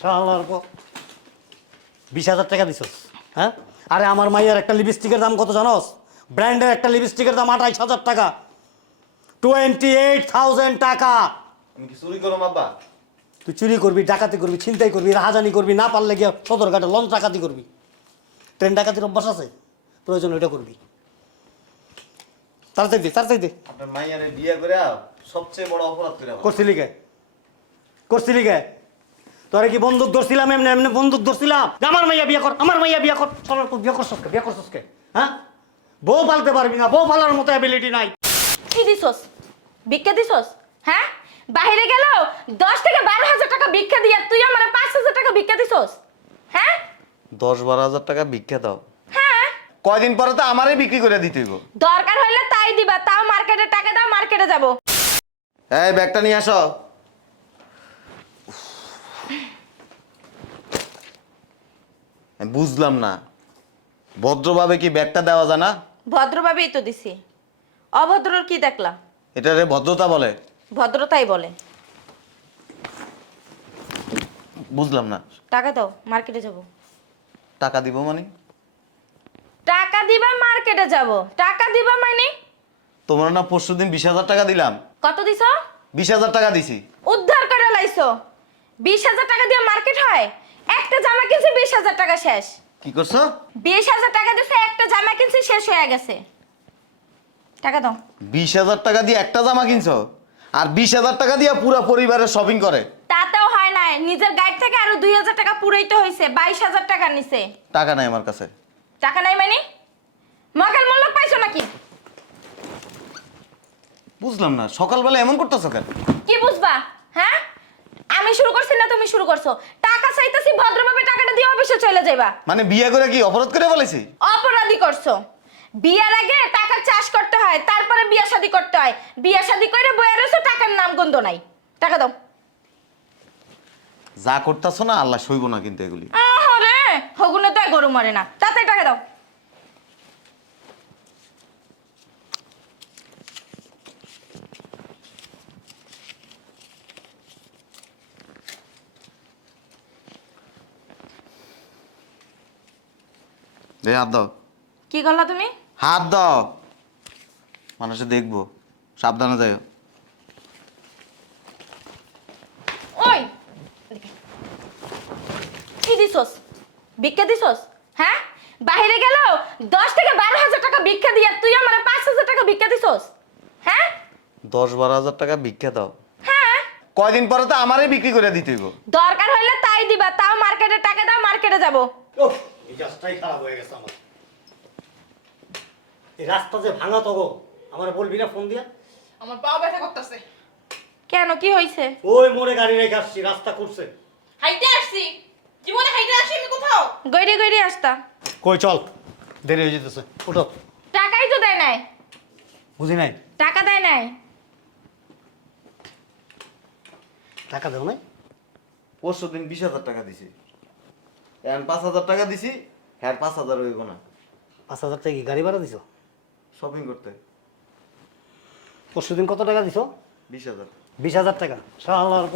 শালার পর বিশ হাজার টাকা দিছস হ্যাঁ? আরে আমার মাইয়ার একটা লিপস্টিকের দাম কত জানোস? ব্র্যান্ডের একটা লিপস্টিকের দাম আঠাইশ হাজার টাকা। টোয়েন্টি এইট থাউজেন্ড টাকা। আমি কি চুরি করো আব্বা তুই চুরি করবি ডাকাতি করবি ছিনতাই করবি রাহাজানি করবি না পারলে গিয়ে সদরঘাটে লঞ্চ ডাকাতি করবি। ট্রেন ডাকাতির অভ্যাস আছে? প্রয়োজন ওইটা করবি। তাড়াতাড়ি দে তাড়াতাড়ি দে আপনার মাইয়ারে বিয়ে করে সবচেয়ে বড় অপরাধ করে করছিলি কে? করছিলি কে? তোরে কি বন্দুক ধরছিলাম এমনি এমনি বন্দুক ধরছিলাম? যে আমার মাইয়া বিয়ে কর আমার মাইয়া বিয়ে কর। চলো তুই বিয়ে করছস কে বিয়ে করছস কে? হ্যাঁ? বউ পালতে পারবি না বউ পালার মতো অ্যাবিলিটি নাই। কি দিছস? ভিক্ষা দিছস? হ্যাঁ? বাইরে গেল দশ থেকে বারো হাজার টাকা ভিক্ষা দিয়া তুই আমার পাঁচ হাজার টাকা ভিক্ষা দিছস? হ্যাঁ? দশ বারো হাজার টাকা ভিক্ষা দাও। হ্যাঁ? কয়দিন পরে তো আমারই বিক্রি করে দিতে হইব। দরকার হইলে তাই দিবা তাও মার্কেটে টাকা দাও মার্কেটে যাব। এই ব্যাগটা নিয়ে আসো। আমি বুঝলাম না। ভদ্রভাবে কি ব্যাগটা দেওয়া যায় না? ভদ্রভাবেই তো দিছি। অভদ্রর কি দেখলা এটা রে ভদ্রতা বলে। ভদ্রতাই বলে। বুঝলাম না। টাকা দাও মার্কেটে যাব। টাকা দিব মানে? টাকা দিবা মার্কেটে যাব। টাকা দিবা মানে? তোমরা না পরশু দিন বিশ হাজার টাকা দিলাম। কত দিছো? বিশ হাজার টাকা দিছি। উদ্ধার করে লাইছো। বিশ হাজার টাকা দিয়ে মার্কেট হয়? একটা জামা কিনছি বিশ হাজার টাকা শেষ। কি করছ? বিশ হাজার টাকা দিছে একটা জামা কিনছি শেষ হয়ে গেছে। টাকা দাও। বিশ হাজার টাকা দিয়ে একটা জামা কিনছো? আর বিশ হাজার টাকা দিয়ে পুরো পরিবারের শপিং করে? তাতেও হয় নাই। নিজের গাইড থেকে আরও দুই হাজার টাকা পুরাইতে হয়েছে বাইশ হাজার টাকা নিছে। টাকা নাই আমার কাছে। টাকা নাই মানে? মগের মূল্য পাইছো নাকি? বুঝলাম না সকালবেলা এমন করতেছো কেন? কি বুঝবা হ্যাঁ? আমি শুরু করছি না তুমি শুরু করছ? টাকা চাইতেছি ভদ্রভাবে টাকাটা দিয়ে অফিসে চলে যাইবা। মানে বিয়ে করে কি অপরাধ করে বলেছি? অপরাধী করছ। বিয়ার আগে টাকা চাষ করতে হয় তারপরে বিয়া শাদি করতে হয়। বিয়া শাদি করে বয়ে রয়েছো টাকার নাম গন্ধ নাই। টাকা দাও। যা করতেছো না আল্লাহ সইব না কিন্তু এগুলি। আরে হগুনে তো গরু মরে না। তাতে টাকা দাও। দে হাত দাও। কি করলা তুমি? হাত দাও। মানুষে দেখব। সাবধানে যাও ওই! কি দিছস? ভিক্ষা দিছস? হ্যাঁ? বাইরে গেল? দশ থেকে বারো হাজার টাকা ভিক্ষা দিয়া তুই আমার পাঁচ হাজার টাকা ভিক্ষা দিছস? হ্যাঁ? দশ বারো হাজার টাকা ভিক্ষা দাও। হ্যাঁ? কয়দিন পরে তো আমারই বিক্রি করে দিতে হইব। দরকার হইলে তাই দিবা তাও মার্কেটে টাকা দাও মার্কেটে যাব। ওহ, এই গাছটাই খারাপ হয়ে গেছে আমার। এই রাস্তা যে ভাঙা তো আমার বলবি না ফোন দিয়া? আমার পা ব্যথা করতেছে। কেন কি হয়েছে? ওই মোড়ে গাড়ি রেখে আসছি রাস্তা করছে হাইটে আসছি। জীবনে হাইটে আসি আমি কোথাও? গৈরে গৈরে আসতা। কই চল। দেরি হয়ে যেতেছে। ওঠো। টাকাই তো দেয় নাই। বুঝি নাই? টাকা দেয় নাই। টাকা দেও নাই? পরশু দিন বিশ হাজার টাকা দিছি। এখন পাঁচ হাজার টাকা দিছি হ্যাঁ পাঁচ হাজার হইব না। পাঁচ হাজার টাকা কি গাড়ি ভাড়া দিছো? শপিং করতে। পরশু দিন কত টাকা দিছো? বিশ হাজার। বিশ হাজার টাকা। শালার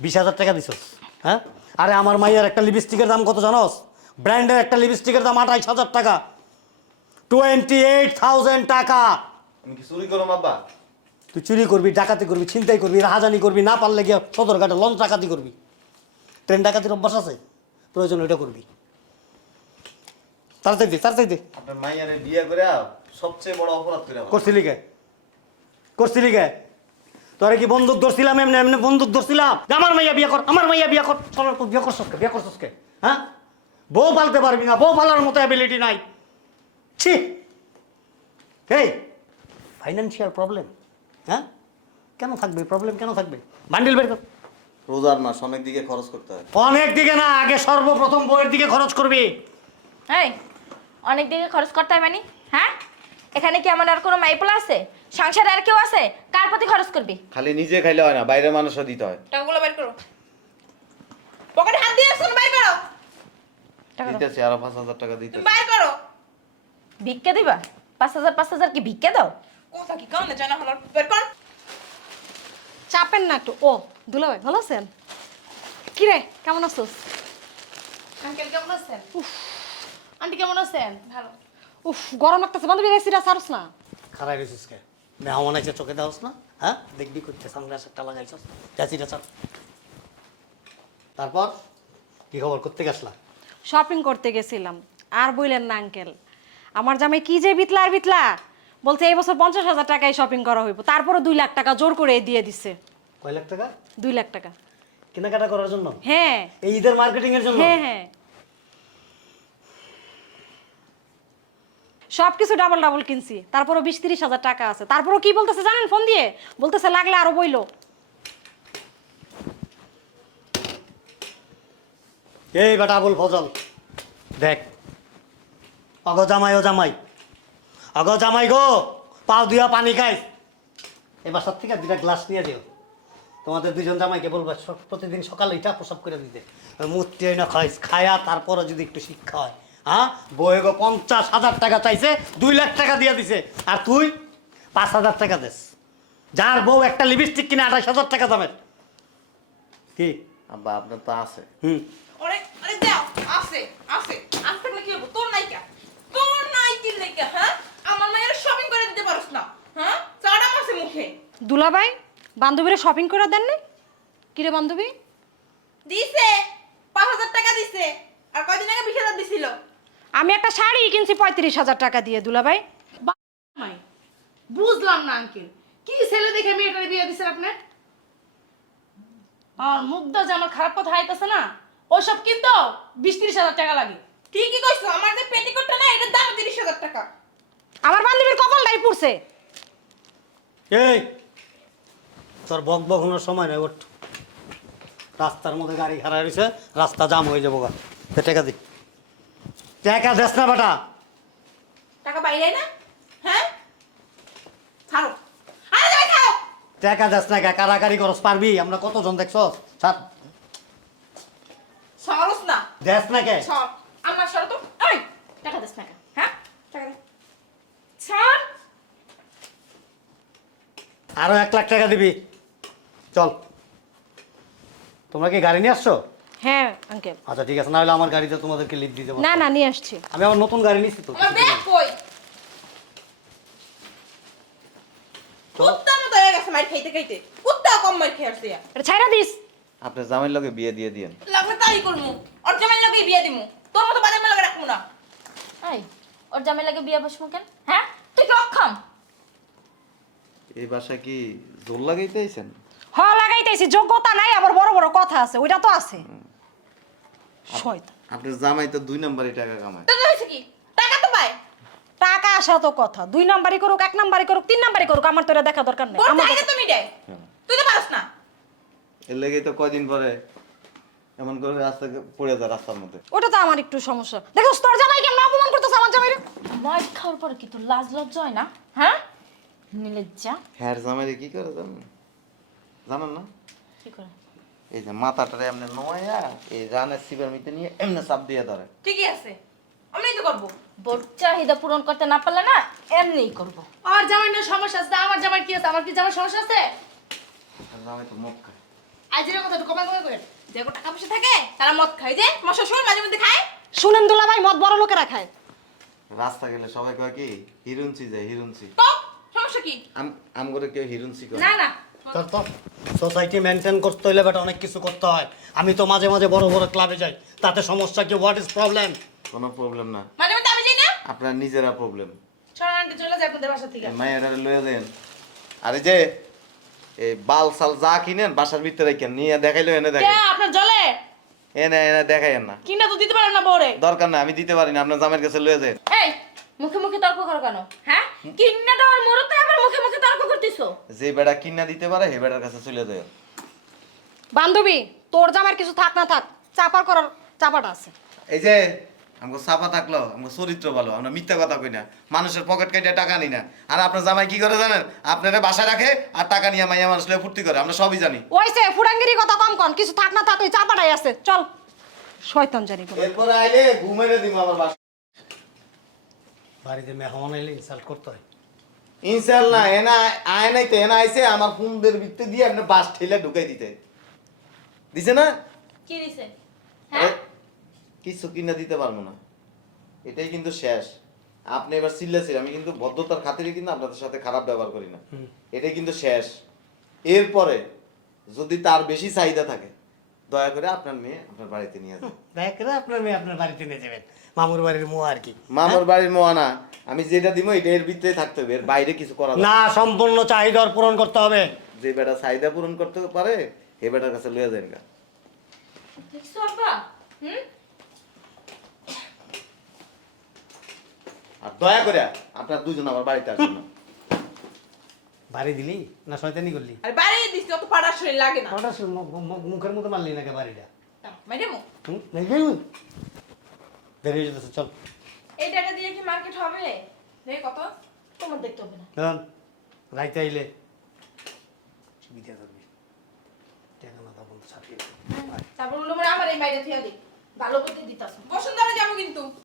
বিশ হাজার টাকা দিছস হ্যাঁ? আরে আমার মাইয়ার একটা লিপস্টিকের দাম কত জানোস? ব্র্যান্ডের একটা লিপস্টিকের দাম আঠাইশ হাজার টাকা। টোয়েন্টি এইট থাউজেন্ড টাকা। আমি কি চুরি করো আব্বা তুই চুরি করবি ডাকাতি করবি ছিনতাই করবি রাহাজানি করবি না পারলে গিয়ে সদর সদরঘাটে লঞ্চ ডাকাতি করবি। ট্রেন ডাকাতির অভ্যাস আছে? প্রয়োজন ওইটা করবি। তাড়াতাড়ি দে তাড়াতাড়ি দে। আপনার মাইয়ারে বিয়ে করে সবচেয়ে বড় অপরাধ করে করছিলি কে? করছিলি কে? তোরে কি বন্দুক ধরছিলাম এমনি এমনি বন্দুক ধরছিলাম? আমার মাইয়া বিয়ে কর আমার মাইয়া বিয়ে কর। চলো তুই বিয়ে করছস কে? বিয়ে করছস কে? হ্যাঁ? বউ পালতে পারবি না বউ পালার মতো অ্যাবিলিটি নাই। ছি। এই ফাইন্যান্সিয়াল প্রবলেম হ্যাঁ? কেন থাকবে? প্রবলেম কেন থাকবে? বান্ডিল বের কর। রোজার মাস অনেক দিকে খরচ করতে হয়। অনেক দিকে না আগে সর্বপ্রথম বইয়ের দিকে খরচ করবি। এই অনেক দিকে খরচ করতে হয় মানে? হ্যাঁ? এখানে কি আমার আর কোনো মাইপোলা আছে? সংসারে আর কেউ আছে? কার প্রতি খরচ করবি? খালি নিজে খাইলে হয় না বাইরের মানুষও দিতে হয়। টাকাগুলো বের করো। পকেটে হাত দিয়ে আসছো বের করো। টাকা দাও। দিতেছি আরও পাঁচ হাজার টাকা দিতে বের করো। ভিক্ষা দিবা? পাঁচ হাজার পাঁচ হাজার কি ভিক্ষা দাও? কোথা কি কারণে জানা হলো? বের কর। চাপেন না একটু ও। দুলাভাই ভালো আছেন? কি কিরে কেমন আছোস? আঙ্কেল কেমন আছেন? আন্টি কেমন আছেন? ভালো। উফ গরম লাগতেছে বান্ধবী রেসিটা সারস না। খারাই রয়েছিস কে? মেহমান আছে চোখে দেওয়াস না? হ্যাঁ? দেখবি করতে সানগ্লাস একটা লাগাইছস চাচিটা চল তারপর কি খবর? করতে গেছলা শপিং করতে গেছিলাম। আর বললেন না আঙ্কেল। আমার জামাই কি যে বিতলা আর বিতলা। বলছে এই বছর পঞ্চাশ হাজার টাকায় শপিং করা হইব। তারপরে দুই লাখ টাকা জোর করে দিয়ে দিছে। কয় লাখ টাকা? দুই লাখ টাকা। কেনাকাটা করার জন্য? হ্যাঁ। এই ঈদের মার্কেটিং এর জন্য? হ্যাঁ হ্যাঁ। সব কিছু ডাবল ডাবল কিনছি। তারপরও বিশ তিরিশ হাজার টাকা আছে। তারপরও কি বলতেছে জানেন ফোন দিয়ে? বলতেছে লাগলে আরও বইলো। এই বেটা আবুল ফজল দেখ। অগ জামাই ও জামাই। অগ জামাই গো পাও দিয়া পানি খাই। এবার সব থেকে দুটা গ্লাস নিয়ে দিও। তোমাদের দুজন জামাইকে বলবে প্রতিদিন সকালে এটা প্রসব করে দিতে। মূর্তি না খাইস খায়া তারপরে যদি একটু শিক্ষা হয়। হ্যাঁ? বয়ে গো পঞ্চাশ হাজার টাকা চাইছে দুই লাখ টাকা দিয়ে দিছে। আর তুই পাঁচ হাজার টাকা দেস। যার বউ একটা লিপস্টিক কিনে আঠাশ হাজার টাকা দামের। কি? আব্বা আপনার তো আছে। হুম। ওরে আরে দাও আছে আছে। আজ থাকলে কি হব তোর নাইকা। তোর নাই কি নাইকা হ্যাঁ? আমার মায়ের শপিং করে দিতে পারছ না হ্যাঁ? চাড়া মাসে মুখে। দুলাভাই? বান্ধবীরা শপিং করে দেন নাই? কিরে বান্ধবী? দিছে পাঁচ হাজার টাকা দিছে। আর কয়দিন আগে বিশ হাজার দিছিল। আমি একটা শাড়ি কিনছি পঁয়ত্রিশ হাজার টাকা দিয়ে দুলাভাই। বুঝলাম না আঙ্কেল কি ছেলে দেখে মেয়েটার বিয়ে দিছেন আপনি? আর মুগ্ধ যে আমার খারাপ কথা হাইতেছে না ওসব কিন্তু বিশ ত্রিশ হাজার টাকা লাগে। ঠিকই কইছো আমার যে পেটিকোটটা না এটার দাম তিরিশ হাজার টাকা। আমার বান্ধবীর কপালটাই পুড়ছে। এই তোর বক বকানোর সময় নয় ওঠ। রাস্তার মধ্যে গাড়ি খারাপ রয়েছে রাস্তা জাম হয়ে যাব গা। টাকা দি। টাকা দেস না বেটা। টাকা বাইরে না? হ্যাঁ? ছাড়ো। টাকা দেস না কারাকারি করস পারবি? আমরা কতজন দেখছস? ছাড়। সরস না। দেস না কে? সর। আমার সর তো। এই টাকা দিস না? হ্যাঁ? টাকা দে। ছাড়। আরও এক লাখ টাকা দিবি। চল। তোমরা কি গাড়ি নিয়ে আসছো? হ্যাঁ আঙ্কেল আচ্ছা ঠিক আছে না হলে আমার গাড়িতে তোমাদেরকে লিফট দিতে পারব না না নিয়ে আসছি। আমি আমার নতুন গাড়ি নিচ্ছি তো। আমার ব্যাগ কই? চলো। কুত্তার মতো হয়ে গেছে মার খাইতে খাইতে। কুত্তা কম মার খেয়ে আসছে। এটা ছাইরা দিস। আপনার জামাইয়ের লগে বিয়ে দিয়ে দিয়েন। লাগলে তাই করমু। ওর জামাই লাগে বিয়ে দিমু। তোর মতো বাজার মেলা রাখমু না। এই ওর জামাই লগে বিয়ে বসবো কেন? হ্যাঁ? তুই কি অক্ষম? এই বাসা কি জোর লাগাইতে আইছেন? হ লাগাইতেছি যোগ্যতা নাই আবার বড় বড় কথা আছে ওইটা তো আছে। শয়তান। আপনার জামাই তো দুই নম্বরই টাকা কামায়। তো হয়েছে কি? টাকা তো পায়। টাকা আসা তো কথা দুই নাম্বারই করুক এক নাম্বারই করুক তিন নাম্বারই করুক আমার তো এটা দেখা দরকার নেই। আমার চাহিদা তুমি দেয়। তুই তো পারস না। এর লেগে তো কয়দিন পরে এমন করে রাস্তা পড়ে যায় রাস্তার মধ্যে। ওটা তো আমার একটু সমস্যা। দেখো তোর জামাই কেমন অপমান করতেছে আমার জামাইরে? মদ খাওয়ার পরে কি তোর লাজ লজ্জা হয় না? হ্যাঁ? নীলজ্জা হ্যার জামাইরে কি করে জানেন জানেন না? কি করে? এই যে মাথাটারে এমনি নয়া এই রানের সিবের মিতে নিয়ে এমনি চাপ দিয়ে ধরে। ঠিকই আছে। আমি তো করব। বোর চাহিদা পূরণ করতে না পারলে না এমনিই করব। আর জামাই না সমস্যা আছে আমার জামাই কি আছে? আমার কি জামাই সমস্যা আছে? জামাই তো মুখ খায়। আজের কথা একটু কমাই কমাই করে। যে টাকা পয়সা থাকে তারা মদ খায়। যে আমার শ্বশুর মাঝে মধ্যে খায়? শুনেন দুলা ভাই মদ বড় লোকেরা খায়। রাস্তা গেলে সবাই কয় কি হিরুনসি যায় হিরুনসি তো সমস্যা কি? আম আম করে কেউ হিরুনসি করে না না। চল তো সোসাইটি মেনটেন করতে হলে বেটা অনেক কিছু করতে হয়। আমি তো মাঝে মাঝে বড় বড় ক্লাবে যাই। তাতে সমস্যা কি? হোয়াট ইজ প্রবলেম কোনো প্রবলেম না। মাঝে মধ্যে আমি যাই না? আপনার নিজেরা প্রবলেম আন্টি চলে যায় আপনাদের বাসা থেকে। মায়েরা লয়ে দেন আরে যে এই বাল সাল যা কিনেন বাসার ভিতরে কেন নিয়ে দেখাইলো এনে দেখেন আপনার জলে? এনে এনে দেখাইয়েন না। কিনা তো দিতে পারেন না দরকার না আমি দিতে পারি না আপনার জামের কাছে লয়ে যান এই মুখে মুখে তর্ক করো কেন? হ্যাঁ? দেওয়ার মরতে আবার মুখে মুখে তর্ক করতেছো যে বেড়া কিনা দিতে পারে হে বেড়ার কাছে চলে যায়। বান্ধবী তোর জামার কিছু থাক না থাক চাপার করার চাপাটা আছে। এই যে আমাকে চাপা থাকল আমাকে চরিত্র ভালো আমরা মিথ্যা কথা কই না। মানুষের পকেট কেটে টাকা নি না। আর আপনার জামাই কি করে জানেন? আপনারা বাসায় রাখে আর টাকা নিয়ে মাইয়া মানুষ লয়ে ফুর্তি করে আমরা সবই জানি। ওইসে ফুরাঙ্গিরি কথা কম কন কিছু থাক না থাক ওই চাপাটাই আছে। চল। শয়তান জানি করে এরপরে আইলে ঘুমাইলে দিব আমার বাসা। বাড়িতে মেহমান এলে ইনসাল্ট করতে হয়। ইনশাল্লাহ এনা আয় নাই তো এনা আইছে আমার ফোনদের ভিতরে দিয়ে আপনি বাস ঠেলে ঢুকাই দিতে। দিছে না? কি দিছে? হ্যাঁ? কিছু কিনা দিতে পারব না। এটাই কিন্তু শেষ। আপনি এবার চিল্লাছেন আমি কিন্তু ভদ্রতার খাতিরে কিন্তু আপনাদের সাথে খারাপ ব্যবহার করি না। এটাই কিন্তু শেষ। এরপরে যদি তার বেশি চাহিদা থাকে দয়া করে আপনার মেয়ে আপনার বাড়িতে নিয়ে যান। দয়া করে আপনার মেয়ে আপনার বাড়িতে নিয়ে যাবেন। মামুর বাড়ির মোয়া আর কি। মামার বাড়ির মোয়ানা আমি যেটা দিব এটা এর ভিতরে থাকতে হবে। এর বাইরে কিছু করা না। না সম্পূর্ণ চাহিদার পূরণ করতে হবে। যে বেটা চাহিদা পূরণ করতে পারে এ বেটার কাছে লয়ে যান গা। দেখছ আব্বা? হুম? আর দয়া করে আপনার দুজন আমার বাড়িতে আসবেন না। বাড়ি দিলি না শয়তানি করলি? আরে বাড়িয়ে দিছি অত পাড়ার শরীর লাগে না। মু- মু- মুখের মতো মারলি নাকি বাড়িটা? মাইরে মু। হুম? দেরি হয়ে যেতেছে চল। এই টাকা দিয়ে কি মার্কেট হবে? রে কত তোমার দেখতে হবে না। রাইতে আইলে। সুবিধা করবি টাকা না তখন ছাপিয়ে তারপর বলল আমার এই বাইরে থিয়া দি। ভালো বুদ্ধি দিতাছ বসুন্ধরা যাব কিন্তু।